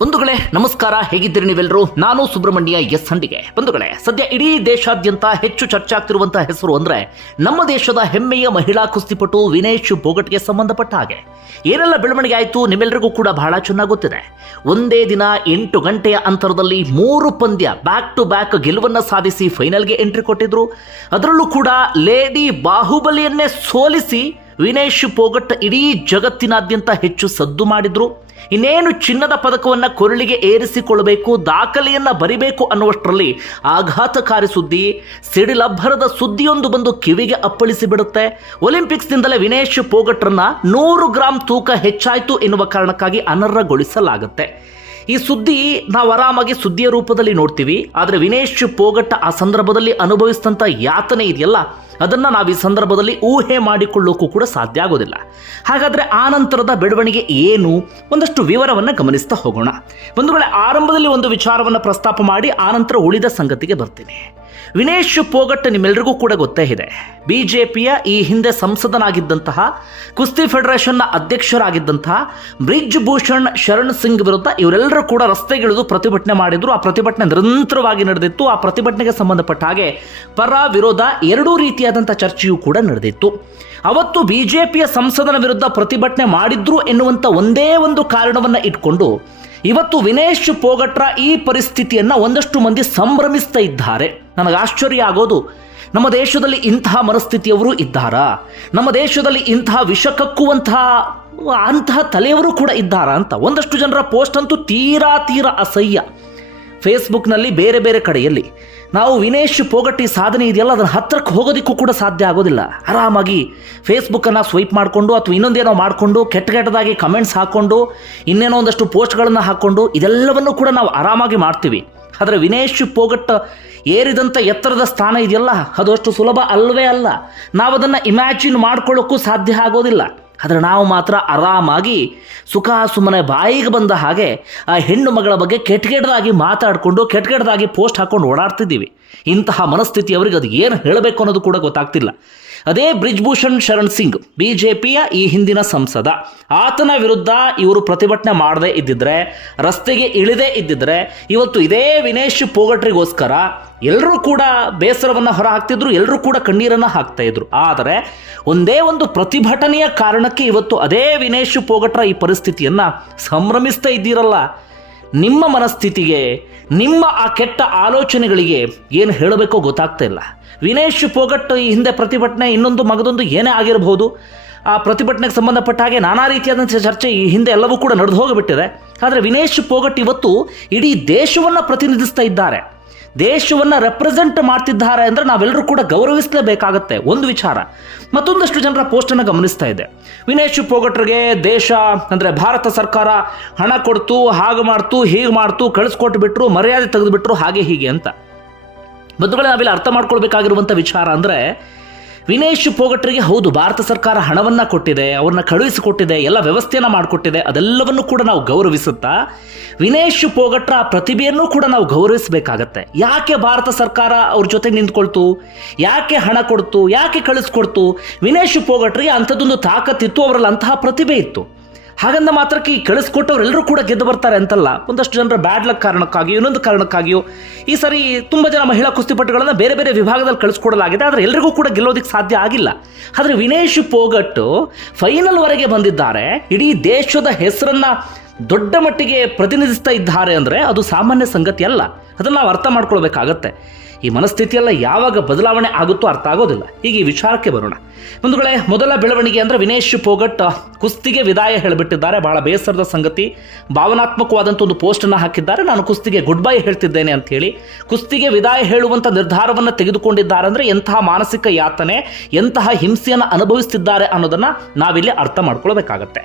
ಬಂಧುಗಳೇ, ನಮಸ್ಕಾರ. ಹೇಗಿದ್ದೀರಿ ನೀವೆಲ್ಲರೂ ನಾನು ಸುಬ್ರಹ್ಮಣ್ಯ ಎಸ್ ಹಂಡಿಗೆ. ಬಂಧುಗಳೇ, ಸದ್ಯ ಇಡೀ ದೇಶಾದ್ಯಂತ ಹೆಚ್ಚು ಚರ್ಚೆ ಆಗ್ತಿರುವಂತಹ ಹೆಸರು ಅಂದ್ರೆ ನಮ್ಮ ದೇಶದ ಹೆಮ್ಮೆಯ ಮಹಿಳಾ ಕುಸ್ತಿಪಟು ವಿನೇಶ್ ಬೋಗಟ್ಗೆ ಸಂಬಂಧಪಟ್ಟ ಹಾಗೆ. ಏನೆಲ್ಲ ಬೆಳವಣಿಗೆ ಆಯಿತು ನಿಮ್ಮೆಲ್ಲರಿಗೂ ಕೂಡ ಬಹಳ ಚೆನ್ನಾಗಿ ಗೊತ್ತಿದೆ ಒಂದೇ ದಿನ ಎಂಟು ಗಂಟೆಯ ಅಂತರದಲ್ಲಿ ಮೂರು ಪಂದ್ಯ ಬ್ಯಾಕ್ ಟು ಬ್ಯಾಕ್ ಗೆಲುವನ್ನ ಸಾಧಿಸಿ ಫೈನಲ್ಗೆ ಎಂಟ್ರಿ ಕೊಟ್ಟಿದ್ರು. ಅದರಲ್ಲೂ ಕೂಡ ಲೇಡಿ ಬಾಹುಬಲಿಯನ್ನೇ ಸೋಲಿಸಿ ವಿನೇಶ್ ಪೋಗಟ್ ಇಡೀ ಜಗತ್ತಿನಾದ್ಯಂತ ಹೆಚ್ಚು ಸದ್ದು ಮಾಡಿದ್ರು. ಇನ್ನೇನು ಚಿನ್ನದ ಪದಕವನ್ನ ಕೊರಳಿಗೆ ಏರಿಸಿಕೊಳ್ಳಬೇಕು, ದಾಖಲೆಯನ್ನ ಬರಿಬೇಕು ಅನ್ನುವಷ್ಟರಲ್ಲಿ ಆಘಾತಕಾರಿ ಸುದ್ದಿ, ಸಿಡಿಲಬ್ಬರದ ಸುದ್ದಿಯೊಂದು ಬಂದು ಕಿವಿಗೆ ಅಪ್ಪಳಿಸಿ ಬಿಡುತ್ತೆ ಒಲಿಂಪಿಕ್ಸ್ನಿಂದಲೇ ವಿನೇಶ್ ಪೋಗಟ್ರನ್ನ ನೂರು ಗ್ರಾಂ ತೂಕ ಹೆಚ್ಚಾಯಿತು ಎನ್ನುವ ಕಾರಣಕ್ಕಾಗಿ ಅನರ್ಹಗೊಳಿಸಲಾಗುತ್ತೆ. ಈ ಸುದ್ದಿ ನಾವು ಆರಾಮಾಗಿ ಸುದ್ದಿಯ ರೂಪದಲ್ಲಿ ನೋಡ್ತೀವಿ, ಆದರೆ ವಿನೇಶ್ ಪೋಗಟ್ಟ ಆ ಸಂದರ್ಭದಲ್ಲಿ ಅನುಭವಿಸಿದಂಥ ಯಾತನೆ ಇದೆಯಲ್ಲ? ಅದನ್ನು ನಾವು ಈ ಸಂದರ್ಭದಲ್ಲಿ ಊಹೆ ಮಾಡಿಕೊಳ್ಳೋಕ್ಕೂ ಕೂಡ ಸಾಧ್ಯ ಆಗೋದಿಲ್ಲ. ಹಾಗಾದರೆ ಆ ನಂತರದ ಬೆಳವಣಿಗೆ ಏನು? ಒಂದಷ್ಟು ವಿವರವನ್ನು ಗಮನಿಸ್ತಾ ಹೋಗೋಣ. ಒಂದು ವೇಳೆ ಆರಂಭದಲ್ಲಿ ಒಂದು ವಿಚಾರವನ್ನು ಪ್ರಸ್ತಾಪ ಮಾಡಿ ಆನಂತರ ಉಳಿದ ಸಂಗತಿಗೆ ಬರ್ತೀನಿ. ವಿನೇಶ್ ಪೋಗಟ್ ನಿಮ್ಮೆಲ್ಲರಿಗೂ ಕೂಡ ಗೊತ್ತೇ ಇದೆ. ಬಿಜೆಪಿಯ ಈ ಹಿಂದೆ ಸಂಸದನಾಗಿದ್ದಂತಹ ಕುಸ್ತಿ ಫೆಡರೇಷನ್ನ ಅಧ್ಯಕ್ಷರಾಗಿದ್ದಂತಹ ಬ್ರಿಜ್ ಭೂಷಣ್ ಶರಣ್ ಸಿಂಗ್ ವಿರುದ್ಧ ಇವರೆಲ್ಲರೂ ಕೂಡ ರಸ್ತೆಗಿಳಿದು ಪ್ರತಿಭಟನೆ ಮಾಡಿದ್ರು. ಆ ಪ್ರತಿಭಟನೆ ನಿರಂತರವಾಗಿ ನಡೆದಿತ್ತು. ಆ ಪ್ರತಿಭಟನೆಗೆ ಸಂಬಂಧಪಟ್ಟ ಹಾಗೆ ಪರ ವಿರೋಧ ಎರಡೂ ರೀತಿಯಾದಂಥ ಚರ್ಚೆಯೂ ಕೂಡ ನಡೆದಿತ್ತು. ಅವತ್ತು ಬಿಜೆಪಿಯ ಸಂಸದನ ವಿರುದ್ಧ ಪ್ರತಿಭಟನೆ ಮಾಡಿದ್ರು ಎನ್ನುವಂಥ ಒಂದೇ ಒಂದು ಕಾರಣವನ್ನು ಇಟ್ಕೊಂಡು ಇವತ್ತು ವಿನೇಶ್ ಪೋಗಟ್ರ ಈ ಪರಿಸ್ಥಿತಿಯನ್ನ ಒಂದಷ್ಟು ಮಂದಿ ಸಂಭ್ರಮಿಸ್ತಾ ಇದ್ದಾರೆ. ನನಗೆ ಆಶ್ಚರ್ಯ ಆಗೋದು, ನಮ್ಮ ದೇಶದಲ್ಲಿ ಇಂತಹ ಮನಸ್ಥಿತಿಯವರು ಇದ್ದಾರಾ? ನಮ್ಮ ದೇಶದಲ್ಲಿ ಇಂತಹ ವಿಷ ಕಕ್ಕುವಂತಹ, ಅಂತಹ ತಲೆಯವರು ಕೂಡ ಇದ್ದಾರಾ ಅಂತ. ಒಂದಷ್ಟು ಜನರ ಪೋಸ್ಟ್ ಅಂತೂ ತೀರಾ ತೀರಾ ಅಸಹ್ಯ. ಫೇಸ್ಬುಕ್ನಲ್ಲಿ ಬೇರೆ ಬೇರೆ ಕಡೆಯಲ್ಲಿ, ನಾವು ವಿನೇಶ್ ಪೋಗಟ್ಟಿ ಸಾಧನೆ ಇದೆಯಲ್ಲ, ಅದನ್ನು ಹತ್ತಿರಕ್ಕೆ ಹೋಗೋದಕ್ಕೂ ಕೂಡ ಸಾಧ್ಯ ಆಗೋದಿಲ್ಲ. ಆರಾಮಾಗಿ ಫೇಸ್ಬುಕ್ಕನ್ನು ಸ್ವೈಪ್ ಮಾಡಿಕೊಂಡು ಅಥವಾ ಇನ್ನೊಂದೇನೋ ಮಾಡಿಕೊಂಡು, ಕೆಟ್ಟ ಕೆಟ್ಟದಾಗಿ ಕಮೆಂಟ್ಸ್ ಹಾಕ್ಕೊಂಡು ಇನ್ನೇನೋ ಒಂದಷ್ಟು ಪೋಸ್ಟ್ಗಳನ್ನು ಹಾಕ್ಕೊಂಡು ಇದೆಲ್ಲವನ್ನು ಕೂಡ ನಾವು ಆರಾಮಾಗಿ ಮಾಡ್ತೀವಿ. ಆದರೆ ವಿನೇಶ್ ಪೋಗಟ್ಟ ಏರಿದಂಥ ಎತ್ತರದ ಸ್ಥಾನ ಇದೆಯಲ್ಲ, ಅದು ಅಷ್ಟು ಸುಲಭ ಅಲ್ಲವೇ ಅಲ್ಲ. ನಾವು ಅದನ್ನು ಇಮ್ಯಾಜಿನ್ ಮಾಡ್ಕೊಳ್ಳೋಕ್ಕೂ ಸಾಧ್ಯ ಆಗೋದಿಲ್ಲ. ಆದರೆ ನಾವು ಮಾತ್ರ ಆರಾಮಾಗಿ ಸುಖ ಸುಮ್ಮನೆ ಬಾಯಿಗೆ ಬಂದ ಹಾಗೆ ಆ ಹೆಣ್ಣು ಮಗಳ ಬಗ್ಗೆ ಕೆಟ್ಟ ಕೆಟ್ಟದಾಗಿ ಮಾತಾಡಿಕೊಂಡು ಕೆಟ್ಟ ಕೆಟ್ಟದಾಗಿ ಪೋಸ್ಟ್ ಹಾಕ್ಕೊಂಡು ಓಡಾಡ್ತಿದ್ದೀವಿ. ಇಂತಹ ಮನಸ್ಥಿತಿ ಅವರಿಗೆ ಅದು ಏನು ಹೇಳಬೇಕು ಅನ್ನೋದು ಕೂಡ ಗೊತ್ತಾಗ್ತಿಲ್ಲ. ಅದೇ ಬ್ರಿಜ್ಭೂಷಣ್ ಶರಣ್ ಸಿಂಗ್ ಬಿ ಜೆ ಪಿಯ ಈ ಹಿಂದಿನ ಸಂಸದ. ಆತನ ವಿರುದ್ಧ ಇವರು ಪ್ರತಿಭಟನೆ ಮಾಡದೇ ಇದ್ದಿದ್ರೆ, ರಸ್ತೆಗೆ ಇಳಿದೇ ಇದ್ದಿದ್ರೆ, ಇವತ್ತು ಇದೇ ವಿನೇಶ್ ಪೋಗಟ್ರಿಗೋಸ್ಕರ ಎಲ್ಲರೂ ಕೂಡ ಬೇಸರವನ್ನು ಹೊರ ಹಾಕ್ತಿದ್ರು ಎಲ್ಲರೂ ಕೂಡ ಕಣ್ಣೀರನ್ನು ಹಾಕ್ತಾ ಇದ್ರು. ಆದರೆ ಒಂದೇ ಒಂದು ಪ್ರತಿಭಟನೆಯ ಕಾರಣಕ್ಕೆ ಇವತ್ತು ಅದೇ ವಿನೇಶ್ ಪೋಗಟ್ರ ಈ ಪರಿಸ್ಥಿತಿಯನ್ನು ಸಂಭ್ರಮಿಸ್ತಾ ಇದ್ದೀರಲ್ಲ. ನಿಮ್ಮ ಮನಸ್ಥಿತಿಗೆ, ನಿಮ್ಮ ಆ ಕೆಟ್ಟ ಆಲೋಚನೆಗಳಿಗೆ ಏನು ಹೇಳಬೇಕೋ ಗೊತ್ತಾಗ್ತಾ ಇಲ್ಲ. ವಿನೇಶ್ ಪೋಗಟ್ ಈ ಹಿಂದೆ ಪ್ರತಿಭಟನೆ ಇನ್ನೊಂದು ಮಗದೊಂದು ಏನೇ ಆಗಿರಬಹುದು. ಆ ಪ್ರತಿಭಟನೆಗೆ ಸಂಬಂಧಪಟ್ಟ ಹಾಗೆ ನಾನಾ ರೀತಿಯಾದಂಥ ಚರ್ಚೆ ಈ ಹಿಂದೆ ಎಲ್ಲವೂ ಕೂಡ ನಡೆದು ಹೋಗಿಬಿಟ್ಟಿದೆ. ಆದರೆ ವಿನೇಶ್ ಪೋಗಟ್ ಇವತ್ತು ಇಡೀ ದೇಶವನ್ನು ಪ್ರತಿನಿಧಿಸ್ತಾ ಇದ್ದಾರೆ. ದೇಶವನ್ನು ರೆಪ್ರೆಸೆಂಟ್ ಮಾಡ್ತಿದ್ದಾರೆ ಅಂದರೆ ನಾವೆಲ್ಲರೂ ಕೂಡ ಗೌರವಿಸಲೇಬೇಕಾಗತ್ತೆ. ಒಂದು ವಿಚಾರ. ಮತ್ತೊಂದಷ್ಟು ಜನರ ಪೋಸ್ಟನ್ನು ಗಮನಿಸ್ತಾ ಇದೆ. ವಿನೇಶ್ ಪೋಗಟ್ರಿಗೆ ದೇಶ ಅಂದರೆ ಭಾರತ ಸರ್ಕಾರ ಹಣ ಕೊಡ್ತು, ಹಾಗೆ ಮಾಡ್ತು, ಹೀಗೆ ಮಾಡ್ತು ಕಳಿಸ್ಕೊಟ್ಟು ಬಿಟ್ರು, ಮರ್ಯಾದೆ ತೆಗೆದುಬಿಟ್ರು, ಹಾಗೆ ಹೀಗೆ ಅಂತ. ಬಂಧುಗಳೇ, ನಾವಿಲ್ಲಿ ಅರ್ಥ ಮಾಡ್ಕೊಳ್ಬೇಕಾಗಿರುವಂಥ ವಿಚಾರ ಅಂದರೆ ವಿನೇಶ್ ಪೋಗಟ್ರಿಗೆ ಹೌದು, ಭಾರತ ಸರ್ಕಾರ ಹಣವನ್ನು ಕೊಟ್ಟಿದೆ, ಅವ್ರನ್ನ ಕಳುಹಿಸಿಕೊಟ್ಟಿದೆ, ಎಲ್ಲ ವ್ಯವಸ್ಥೆಯನ್ನು ಮಾಡಿಕೊಟ್ಟಿದೆ, ಅದೆಲ್ಲವನ್ನು ಕೂಡ ನಾವು ಗೌರವಿಸುತ್ತಾ, ವಿನೇಶ್ ಪೋಗಟ್ರ ಪ್ರತಿಭೆಯನ್ನು ಕೂಡ ನಾವು ಗೌರವಿಸಬೇಕಾಗತ್ತೆ. ಯಾಕೆ ಭಾರತ ಸರ್ಕಾರ ಅವ್ರ ಜೊತೆ ನಿಂತ್ಕೊಳ್ತು, ಯಾಕೆ ಹಣ ಕೊಡ್ತು, ಯಾಕೆ ಕಳಿಸ್ಕೊಡ್ತು, ವಿನೇಶ್ ಪೋಗಟ್ರಿಗೆ ಅಂಥದ್ದೊಂದು ತಾಕತ್ತಿತ್ತು, ಅವರಲ್ಲಿ ಅಂತಹ ಪ್ರತಿಭೆ ಇತ್ತು. ಹಾಗಂದ ಮಾತ್ರಕ್ಕೆ ಈ ಕಳಿಸ್ಕೊಟ್ಟವರೆಲ್ಲರೂ ಕೂಡ ಗೆದ್ದು ಬರ್ತಾರೆ ಅಂತಲ್ಲ. ಒಂದಷ್ಟು ಜನರ ಬ್ಯಾಡ್ ಲಕ್ ಕಾರಣಕ್ಕಾಗಿಯೋ, ಇನ್ನೊಂದು ಕಾರಣಕ್ಕಾಗಿಯೋ, ಈ ಸರಿ ತುಂಬ ಜನ ಮಹಿಳಾ ಕುಸ್ತಿಪಟುಗಳನ್ನು ಬೇರೆ ಬೇರೆ ವಿಭಾಗದಲ್ಲಿ ಕಳಿಸ್ಕೊಡಲಾಗಿದೆ. ಆದರೆ ಎಲ್ರಿಗೂ ಕೂಡ ಗೆಲ್ಲೋದಕ್ಕೆ ಸಾಧ್ಯ ಆಗಿಲ್ಲ. ಆದರೆ ವಿನೇಶ್ ಪೋಗಟ್ಟು ಫೈನಲ್ವರೆಗೆ ಬಂದಿದ್ದಾರೆ. ಇಡೀ ದೇಶದ ಹೆಸರನ್ನ ದೊಡ್ಡ ಮಟ್ಟಿಗೆ ಪ್ರತಿನಿಧಿಸ್ತಾ ಇದ್ದಾರೆ ಅಂದರೆ ಅದು ಸಾಮಾನ್ಯ ಸಂಗತಿ ಅಲ್ಲ. ಅದನ್ನು ನಾವು ಅರ್ಥ ಮಾಡ್ಕೊಳ್ಬೇಕಾಗತ್ತೆ. ಈ ಮನಸ್ಥಿತಿಯೆಲ್ಲ ಯಾವಾಗ ಬದಲಾವಣೆ ಆಗುತ್ತೋ ಅರ್ಥ ಆಗೋದಿಲ್ಲ. ಈಗ ಈ ವಿಚಾರಕ್ಕೆ ಬರೋಣ. ಬಂಧುಗಳೇ, ಮೊದಲ ಬೆಳವಣಿಗೆ ಅಂದರೆ ವಿನೇಶ್ ಪೋಗಟ್ ಕುಸ್ತಿಗೆ ವಿದಾಯ ಹೇಳಿಬಿಟ್ಟಿದ್ದಾರೆ. ಬಹಳ ಬೇಸರದ ಸಂಗತಿ. ಭಾವನಾತ್ಮಕವಾದಂಥ ಒಂದು ಪೋಸ್ಟನ್ನು ಹಾಕಿದ್ದಾರೆ. ನಾನು ಕುಸ್ತಿಗೆ ಗುಡ್ ಬೈ ಹೇಳ್ತಿದ್ದೇನೆ ಅಂತ ಹೇಳಿ ಕುಸ್ತಿಗೆ ವಿದಾಯ ಹೇಳುವಂಥ ನಿರ್ಧಾರವನ್ನು ತೆಗೆದುಕೊಂಡಿದ್ದಾರೆ ಅಂದರೆ ಎಂತಹ ಮಾನಸಿಕ ಯಾತನೆ, ಎಂತಹ ಹಿಂಸೆಯನ್ನು ಅನುಭವಿಸ್ತಿದ್ದಾರೆ ಅನ್ನೋದನ್ನು ನಾವಿಲ್ಲಿ ಅರ್ಥ ಮಾಡ್ಕೊಳ್ಬೇಕಾಗತ್ತೆ.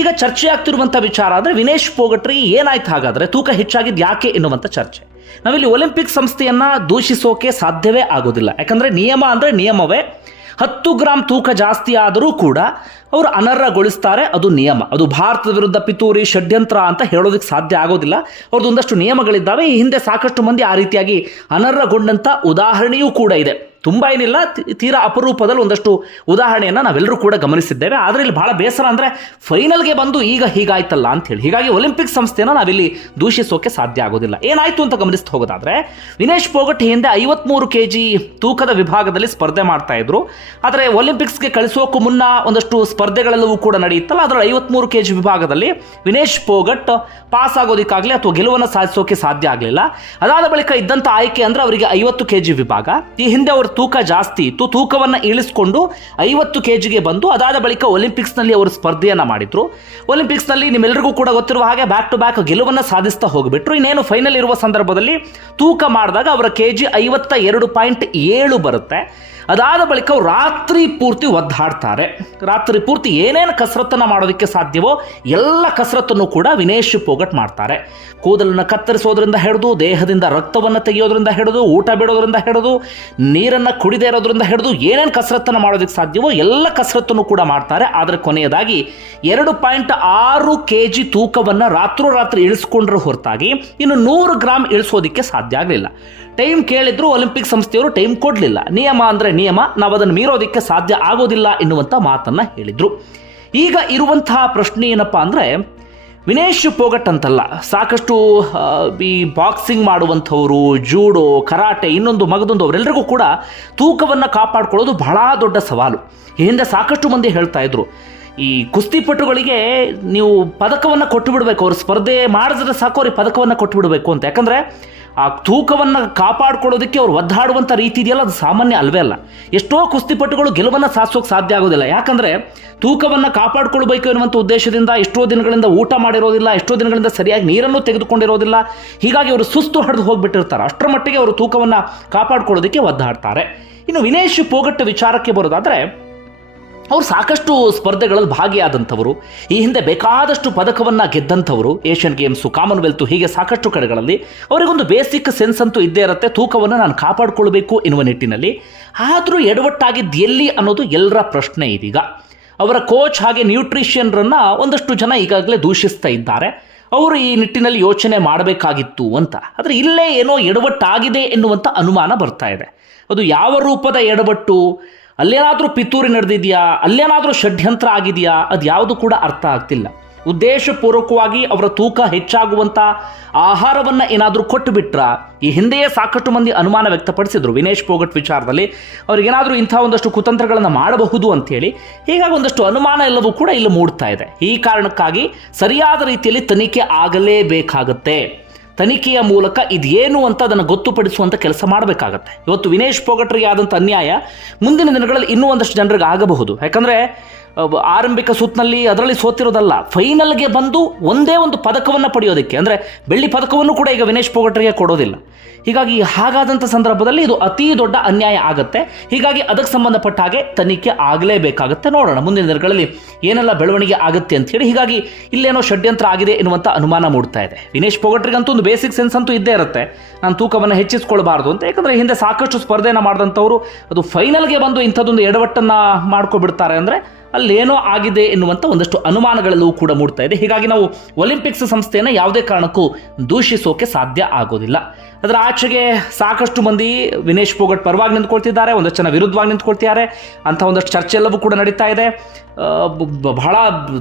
ಈಗ ಚರ್ಚೆ ಆಗ್ತಿರುವಂಥ ವಿಚಾರ ಅಂದರೆ ವಿನೇಶ್ ಪೋಗಟ್ರಿ ಏನಾಯ್ತು ಹಾಗಾದರೆ? ತೂಕ ಹೆಚ್ಚಾಗಿದ್ದು ಯಾಕೆ ಎನ್ನುವಂಥ ಚರ್ಚೆ. ನಾವಿಲ್ಲಿ ಒಲಿಂಪಿಕ್ ಸಂಸ್ಥೆಯನ್ನು ದೂಷಿಸೋಕೆ ಸಾಧ್ಯವೇ ಆಗೋದಿಲ್ಲ. ಯಾಕಂದರೆ ನಿಯಮ ಅಂದರೆ ನಿಯಮವೇ. ಹತ್ತು ಗ್ರಾಮ್ ತೂಕ ಜಾಸ್ತಿ ಆದರೂ ಕೂಡ ಅವರು ಅನರ್ಹಗೊಳಿಸ್ತಾರೆ, ಅದು ನಿಯಮ. ಅದು ಭಾರತದ ವಿರುದ್ಧ ಪಿತೂರಿ, ಷಡ್ಯಂತ್ರ ಅಂತ ಹೇಳೋದಕ್ಕೆ ಸಾಧ್ಯ ಆಗೋದಿಲ್ಲ. ಅವ್ರದ್ದು ಒಂದಷ್ಟು ನಿಯಮಗಳಿದ್ದಾವೆ. ಈ ಹಿಂದೆ ಸಾಕಷ್ಟು ಮಂದಿ ಆ ರೀತಿಯಾಗಿ ಅನರ್ಹಗೊಂಡಂಥ ಉದಾಹರಣೆಯೂ ಕೂಡ ಇದೆ. ತುಂಬ ಏನಿಲ್ಲ ತೀರಾ ಅಪರೂಪದಲ್ಲಿ ಒಂದಷ್ಟು ಉದಾಹರಣೆಯನ್ನು ನಾವೆಲ್ಲರೂ ಕೂಡ ಗಮನಿಸಿದ್ದೇವೆ. ಆದರೆ ಇಲ್ಲಿ ಬಹಳ ಬೇಸರ ಅಂದರೆ ಫೈನಲ್ಗೆ ಬಂದು ಈಗ ಹೀಗಾಯ್ತಲ್ಲ ಅಂತೇಳಿ ಹೀಗಾಗಿ ಒಲಿಂಪಿಕ್ ಸಂಸ್ಥೆನ ನಾವಿಲ್ಲಿ ದೂಷಿಸೋಕೆ ಸಾಧ್ಯ ಆಗೋದಿಲ್ಲ. ಏನಾಯ್ತು ಅಂತ ಗಮನಿಸ್ತಾ ಹೋಗೋದಾದ್ರೆ, ವಿನೇಶ್ ಪೋಗಟ್ ಹಿಂದೆ ಐವತ್ಮೂರು ಕೆ ಜಿ ತೂಕದ ವಿಭಾಗದಲ್ಲಿ ಸ್ಪರ್ಧೆ ಮಾಡ್ತಾ ಇದ್ರು. ಆದರೆ ಒಲಿಂಪಿಕ್ಸ್ಗೆ ಕಳಿಸೋಕು ಮುನ್ನ ಒಂದಷ್ಟು ಸ್ಪರ್ಧೆಗಳೆಲ್ಲವೂ ಕೂಡ ನಡೆಯುತ್ತಲ್ಲ. ಅದರಲ್ಲಿ ಐವತ್ಮೂರು ಕೆ ಜಿ ವಿಭಾಗದಲ್ಲಿ ವಿನೇಶ್ ಪೋಗಟ್ ಪಾಸ್ ಆಗೋದಕ್ಕಾಗಲಿ ಅಥವಾ ಗೆಲುವನ್ನು ಸಾಧಿಸೋಕೆ ಸಾಧ್ಯ ಆಗಲಿಲ್ಲ. ಅದಾದ ಬಳಿಕ ಇದ್ದಂಥ ಆಯ್ಕೆ ಅಂದ್ರೆ ಅವರಿಗೆ ಐವತ್ತು ಕೆ ಜಿ ವಿಭಾಗ. ಈ ಹಿಂದೆ ಅವರ ತೂಕ ಜಾಸ್ತಿ ಇತ್ತು ತೂಕವನ್ನು ಇಳಿಸ್ಕೊಂಡು ಐವತ್ತು ಕೆ ಜಿಗೆ ಬಂದು ಅದಾದ ಬಳಿಕ ಒಲಿಂಪಿಕ್ಸ್ನಲ್ಲಿ ಅವರು ಸ್ಪರ್ಧೆಯನ್ನು ಮಾಡಿದರು. ಒಲಿಂಪಿಕ್ಸ್ನಲ್ಲಿ ನಿಮ್ಮೆಲ್ಲರಿಗೂ ಕೂಡ ಗೊತ್ತಿರುವ ಹಾಗೆ ಬ್ಯಾಕ್ ಟು ಬ್ಯಾಕ್ ಗೆಲುವನ್ನು ಸಾಧಿಸ್ತಾ ಹೋಗಿಬಿಟ್ರು. ಇನ್ನೇನು ಫೈನಲ್ ಇರುವ ಸಂದರ್ಭದಲ್ಲಿ ತೂಕ ಮಾಡಿದಾಗ ಅವರ ಕೆ ಜಿ ಐವತ್ತ ಎರಡು ಪಾಯಿಂಟ್ ಏಳು ಬರುತ್ತೆ. ಅದಾದ ಬಳಿಕ ಅವ್ರು ರಾತ್ರಿ ಪೂರ್ತಿ ಒದ್ದಾಡ್ತಾರೆ. ರಾತ್ರಿ ಪೂರ್ತಿ ಏನೇನು ಕಸರತ್ತನ್ನು ಮಾಡೋದಕ್ಕೆ ಸಾಧ್ಯವೋ ಎಲ್ಲ ಕಸರತ್ತನ್ನು ಕೂಡ ವಿನೇಶ್ ಪೋಗಟ್ ಮಾಡ್ತಾರೆ. ಕೂದಲನ್ನು ಕತ್ತರಿಸೋದ್ರಿಂದ ಹಿಡಿದು, ದೇಹದಿಂದ ರಕ್ತವನ್ನು ತೆಗೆಯೋದ್ರಿಂದ ಹಿಡಿದು, ಊಟ ಬಿಡೋದ್ರಿಂದ ಹಿಡಿದು, ನೀರನ್ನು ಕುಡಿದೇ ಇರೋದ್ರಿಂದ ಹಿಡಿದು ಏನೇನು ಕಸರತ್ತನ್ನು ಮಾಡೋದಕ್ಕೆ ಸಾಧ್ಯವೋ ಎಲ್ಲ ಕಸರತ್ತನ್ನು ಕೂಡ ಮಾಡ್ತಾರೆ. ಆದರೆ ಕೊನೆಯದಾಗಿ ಎರಡು ಪಾಯಿಂಟ್ ಆರು ಕೆ ಜಿ ತೂಕವನ್ನು ರಾತ್ರೋರಾತ್ರಿ ಇಳಿಸ್ಕೊಂಡ್ರ ಹೊರತಾಗಿ ಇನ್ನು ನೂರು ಗ್ರಾಮ್ ಇಳಿಸೋದಕ್ಕೆ ಸಾಧ್ಯ ಆಗಲಿಲ್ಲ. ಟೈಮ್ ಕೇಳಿದ್ರು ಒಲಿಂಪಿಕ್ ಸಂಸ್ಥೆಯವರು ಟೈಮ್ ಕೊಡಲಿಲ್ಲ. ನಿಯಮ ಅಂದರೆ ನಿಯಮ ನಾವು ಅದನ್ನು ಮೀರೋದಕ್ಕೆ ಸಾಧ್ಯ ಆಗೋದಿಲ್ಲ ಎನ್ನುವಂಥ ಮಾತನ್ನು ಹೇಳಿದರು. ಈಗ ಇರುವಂತಹ ಪ್ರಶ್ನೆ ಏನಪ್ಪ ಅಂದರೆ, ವಿನೇಶ್ ಪೋಗಟ್ ಅಂತಲ್ಲ, ಸಾಕಷ್ಟು ಈ ಬಾಕ್ಸಿಂಗ್ ಮಾಡುವಂಥವರು, ಜೂಡೋ, ಕರಾಟೆ, ಇನ್ನೊಂದು ಮಗದೊಂದು ಅವರೆಲ್ಲರಿಗೂ ಕೂಡ ತೂಕವನ್ನು ಕಾಪಾಡ್ಕೊಳ್ಳೋದು ಬಹಳ ದೊಡ್ಡ ಸವಾಲು. ಹಿಂದೆ ಸಾಕಷ್ಟು ಮಂದಿ ಹೇಳ್ತಾ ಇದ್ರು, ಈ ಕುಸ್ತಿಪಟುಗಳಿಗೆ ನೀವು ಪದಕವನ್ನು ಕೊಟ್ಟು ಬಿಡಬೇಕು, ಅವ್ರು ಸ್ಪರ್ಧೆ ಮಾಡಿದ್ರೆ ಸಾಕು, ಅವ್ರಿಗೆ ಪದಕವನ್ನು ಕೊಟ್ಟು ಬಿಡಬೇಕು ಅಂತ. ಯಾಕಂದರೆ ಆ ತೂಕವನ್ನು ಕಾಪಾಡ್ಕೊಳ್ಳೋದಕ್ಕೆ ಅವ್ರು ಒದ್ದಾಡುವಂಥ ರೀತಿ ಇದೆಯಲ್ಲ, ಅದು ಸಾಮಾನ್ಯ ಅಲ್ವೇ ಅಲ್ಲ. ಎಷ್ಟೋ ಕುಸ್ತಿಪಟುಗಳು ಗೆಲುವನ್ನು ಸಾಧಿಸೋಕೆ ಸಾಧ್ಯ ಆಗೋದಿಲ್ಲ. ಯಾಕಂದರೆ ತೂಕವನ್ನು ಕಾಪಾಡ್ಕೊಳ್ಬೇಕು ಎನ್ನುವಂಥ ಉದ್ದೇಶದಿಂದ ಎಷ್ಟೋ ದಿನಗಳಿಂದ ಊಟ ಮಾಡಿರೋದಿಲ್ಲ, ಎಷ್ಟೋ ದಿನಗಳಿಂದ ಸರಿಯಾಗಿ ನೀರನ್ನು ತೆಗೆದುಕೊಂಡಿರೋದಿಲ್ಲ. ಹೀಗಾಗಿ ಅವರು ಸುಸ್ತು ಹರಿದು ಹೋಗಿಬಿಟ್ಟಿರ್ತಾರೆ. ಅಷ್ಟರ ಮಟ್ಟಿಗೆ ಅವರು ತೂಕವನ್ನು ಕಾಪಾಡ್ಕೊಳ್ಳೋದಕ್ಕೆ ಒದ್ದಾಡ್ತಾರೆ. ಇನ್ನು ವಿನೇಶ್ ಪೋಗಟ್ಟ ವಿಚಾರಕ್ಕೆ ಬರೋದಾದರೆ ಅವರು ಸಾಕಷ್ಟು ಸ್ಪರ್ಧೆಗಳಲ್ಲಿ ಭಾಗಿಯಾದಂಥವರು, ಈ ಹಿಂದೆ ಬೇಕಾದಷ್ಟು ಪದಕವನ್ನು ಗೆದ್ದಂಥವರು ಏಷ್ಯನ್ ಗೇಮ್ಸು ಕಾಮನ್ವೆಲ್ತು ಹೀಗೆ ಸಾಕಷ್ಟು ಕಡೆಗಳಲ್ಲಿ, ಅವರಿಗೊಂದು ಬೇಸಿಕ್ ಸೆನ್ಸ್ ಅಂತೂ ಇದ್ದೇ ಇರುತ್ತೆ, ತೂಕವನ್ನು ನಾನು ಕಾಪಾಡಿಕೊಳ್ಬೇಕು ಎನ್ನುವ ನಿಟ್ಟಿನಲ್ಲಿ. ಆದರೂ ಎಡವಟ್ಟಾಗಿದ್ದು ಎಲ್ಲಿ ಅನ್ನೋದು ಎಲ್ಲರ ಪ್ರಶ್ನೆ ಇದೀಗ. ಅವರ ಕೋಚ್ ಹಾಗೆ ನ್ಯೂಟ್ರಿಷಿಯನ್ರನ್ನು ಒಂದಷ್ಟು ಜನ ಈಗಾಗಲೇ ದೂಷಿಸ್ತಾ ಇದ್ದಾರೆ. ಅವರು ಈ ನಿಟ್ಟಿನಲ್ಲಿ ಯೋಚನೆ ಮಾಡಬೇಕಾಗಿತ್ತು ಅಂತ. ಆದರೆ ಇಲ್ಲೇ ಏನೋ ಎಡವಟ್ಟಾಗಿದೆ ಎನ್ನುವಂಥ ಅನುಮಾನ ಬರ್ತಾ ಇದೆ. ಅದು ಯಾವ ರೂಪದ ಎಡವಟ್ಟು? ಅಲ್ಲೇನಾದರೂ ಪಿತೂರಿ ನಡೆದಿದೆಯಾ? ಅಲ್ಲೇನಾದರೂ ಷಡ್ಯಂತ್ರ ಆಗಿದೆಯಾ? ಅದು ಯಾವುದು ಕೂಡ ಅರ್ಥ ಆಗ್ತಿಲ್ಲ. ಉದ್ದೇಶಪೂರ್ವಕವಾಗಿ ಅವರ ತೂಕ ಹೆಚ್ಚಾಗುವಂಥ ಆಹಾರವನ್ನು ಏನಾದರೂ ಕೊಟ್ಟು ಬಿಟ್ರಾ ಈ ಹಿಂದೆಯೇ ಸಾಕಷ್ಟು ಮಂದಿ ಅನುಮಾನ ವ್ಯಕ್ತಪಡಿಸಿದರು. ವಿನೇಶ್ ಪೋಗಟ್ ವಿಚಾರದಲ್ಲಿ ಅವ್ರಿಗೇನಾದರೂ ಇಂಥ ಒಂದಷ್ಟು ಕುತಂತ್ರಗಳನ್ನು ಮಾಡಬಹುದು ಅಂತೇಳಿ ಹೀಗಾಗಿ ಒಂದಷ್ಟು ಅನುಮಾನ ಎಲ್ಲವೂ ಕೂಡ ಇಲ್ಲಿ ಮೂಡ್ತಾ ಇದೆ. ಈ ಕಾರಣಕ್ಕಾಗಿ ಸರಿಯಾದ ರೀತಿಯಲ್ಲಿ ತನಿಖೆ ಆಗಲೇಬೇಕಾಗತ್ತೆ. ತನಿಖೆಯ ಮೂಲಕ ಇದೇನು ಅಂತ ಅದನ್ನು ಗೊತ್ತುಪಡಿಸುವಂಥ ಕೆಲಸ ಮಾಡಬೇಕಾಗತ್ತೆ. ಇವತ್ತು ವಿನೇಶ್ ಪೋಗಟ್ರಿಗೆ ಆದಂಥ ಅನ್ಯಾಯ ಮುಂದಿನ ದಿನಗಳಲ್ಲಿ ಇನ್ನೂ ಒಂದಷ್ಟು ಜನರಿಗೆ ಆಗಬಹುದು. ಯಾಕಂದರೆ ಆರಂಭಿಕ ಸುತ್ತಿನಲ್ಲಿ ಅದರಲ್ಲಿ ಸೋತಿರೋದಲ್ಲ. ಫೈನಲ್ಗೆ ಬಂದು ಒಂದೇ ಒಂದು ಪದಕವನ್ನು ಪಡೆಯೋದಕ್ಕೆ, ಅಂದರೆ ಬೆಳ್ಳಿ ಪದಕವನ್ನು ಕೂಡ ಈಗ ವಿನೇಶ್ ಪೋಗಟ್ರಿಗೆ ಕೊಡೋದಿಲ್ಲ. ಹೀಗಾಗಿ ಹಾಗಾದಂಥ ಸಂದರ್ಭದಲ್ಲಿ ಇದು ಅತಿ ದೊಡ್ಡ ಅನ್ಯಾಯ ಆಗುತ್ತೆ. ಹೀಗಾಗಿ ಅದಕ್ಕೆ ಸಂಬಂಧಪಟ್ಟ ಹಾಗೆ ತನಿಖೆ ಆಗಲೇಬೇಕಾಗುತ್ತೆ. ನೋಡೋಣ, ಮುಂದಿನ ದಿನಗಳಲ್ಲಿ ಏನೆಲ್ಲ ಬೆಳವಣಿಗೆ ಆಗುತ್ತೆ ಅಂತ ಹೇಳಿ. ಹೀಗಾಗಿ ಇಲ್ಲೇನೋ ಷಡ್ಯಂತ್ರ ಆಗಿದೆ ಎನ್ನುವಂಥ ಅನುಮಾನ ಮೂಡ್ತಾ ಇದೆ. ವಿನೇಶ್ ಪೊಗಟ್ರಿಗಂತೂ ಒಂದು ಬೇಸಿಕ್ ಸೆನ್ಸ್ ಅಂತೂ ಇದ್ದೇ ಇರುತ್ತೆ. ನಾನು ತೂಕವನ್ನು ಹೆಚ್ಚಿಸ್ಕೊಳ್ಬಾರ್ದು ಅಂತ. ಯಾಕಂದರೆ ಹಿಂದೆ ಸಾಕಷ್ಟು ಸ್ಪರ್ಧೆಯನ್ನು ಮಾಡಿದಂಥವ್ರು ಅದು ಫೈನಲ್ಗೆ ಬಂದು ಇಂಥದ್ದೊಂದು ಎಡವಟ್ಟನ್ನು ಮಾಡ್ಕೊಬಿಡ್ತಾರೆ ಅಂದರೆ ಅಲ್ಲೇನೋ ಆಗಿದೆ ಎನ್ನುವಂಥ ಒಂದಷ್ಟು ಅನುಮಾನಗಳೆಲ್ಲವೂ ಕೂಡ ಮೂಡ್ತಾ ಇದೆ. ಹೀಗಾಗಿ ನಾವು ಒಲಿಂಪಿಕ್ಸ್ ಸಂಸ್ಥೆಯನ್ನು ಯಾವುದೇ ಕಾರಣಕ್ಕೂ ದೂಷಿಸೋಕೆ ಸಾಧ್ಯ ಆಗೋದಿಲ್ಲ. ಅದರ ಆಚೆಗೆ ಸಾಕಷ್ಟು ಮಂದಿ ವಿನೇಶ್ ಪೋಗಟ್ ಪರವಾಗಿ ನಿಂತ್ಕೊಳ್ತಿದ್ದಾರೆ, ಒಂದಷ್ಟು ಜನ ವಿರುದ್ಧವಾಗಿ ನಿಂತ್ಕೊಳ್ತಿದ್ದಾರೆ, ಅಂಥ ಒಂದಷ್ಟು ಚರ್ಚೆ ಎಲ್ಲವೂ ಕೂಡ ನಡೀತಾ ಇದೆ. ಬಹಳ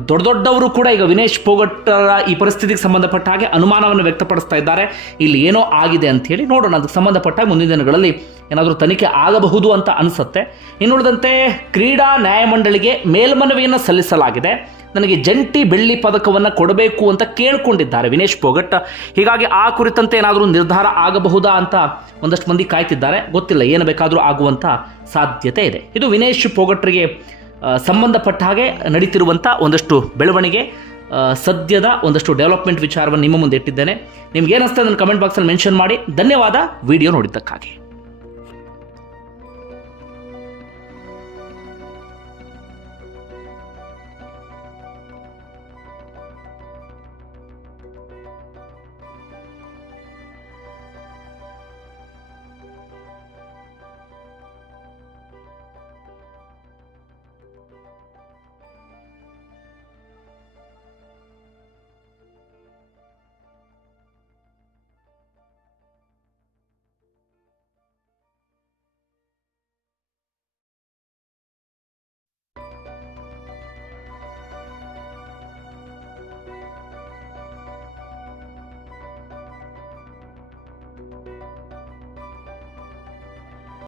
ದೊಡ್ಡ ದೊಡ್ಡವರು ಕೂಡ ಈಗ ವಿನೇಶ್ ಪೋಗಟ್ಟರ ಈ ಪರಿಸ್ಥಿತಿಗೆ ಸಂಬಂಧಪಟ್ಟ ಹಾಗೆ ಅನುಮಾನವನ್ನು ವ್ಯಕ್ತಪಡಿಸ್ತಾ ಇದ್ದಾರೆ. ಇಲ್ಲಿ ಏನೋ ಆಗಿದೆ ಅಂತ ಹೇಳಿ ನೋಡೋಣ. ಅದಕ್ಕೆ ಸಂಬಂಧಪಟ್ಟ ಮುಂದಿನ ದಿನಗಳಲ್ಲಿ ಏನಾದರೂ ತನಿಖೆ ಆಗಬಹುದು ಅಂತ ಅನಿಸುತ್ತೆ. ಇನ್ನುಳಿದಂತೆ ಕ್ರೀಡಾ ನ್ಯಾಯಮಂಡಳಿಗೆ ಮೇಲ್ಮನವಿಯನ್ನು ಸಲ್ಲಿಸಲಾಗಿದೆ. ನನಗೆ ಜಂಟಿ ಬೆಳ್ಳಿ ಪದಕವನ್ನು ಕೊಡಬೇಕು ಅಂತ ಕೇಳಿಕೊಂಡಿದ್ದಾರೆ ವಿನೇಶ್ ಪೋಗಟ್. ಹೀಗಾಗಿ ಆ ಕುರಿತಂತೆ ಏನಾದರೂ ನಿರ್ಧಾರ ಆಗಬಹುದಾ ಅಂತ ಒಂದಷ್ಟು ಮಂದಿ ಕಾಯ್ತಿದ್ದಾರೆ. ಗೊತ್ತಿಲ್ಲ ಏನು ಬೇಕಾದರೂ ಆಗುವಂಥ ಸಾಧ್ಯತೆ ಇದೆ. ಇದು ವಿನೇಶ್ ಪೋಗಟ್ರಿಗೆ ಸಂಬಂಧಪಟ್ಟ ಹಾಗೆ ನಡೀತಿರುವಂಥ ಒಂದಷ್ಟು ಬೆಳವಣಿಗೆ. ಸದ್ಯದ ಒಂದಷ್ಟು ಡೆವಲಪ್ಮೆಂಟ್ ವಿಚಾರವನ್ನು ನಿಮ್ಮ ಮುಂದೆ ಇಟ್ಟಿದ್ದೇನೆ. ನಿಮ್ಗೆ ಏನಿಸ್ತದೆ ಅದನ್ನು ಕಮೆಂಟ್ ಬಾಕ್ಸಲ್ಲಿ ಮೆನ್ಷನ್ ಮಾಡಿ. ಧನ್ಯವಾದ. ವಿಡಿಯೋ ನೋಡಿದ್ದಕ್ಕಾಗಿ.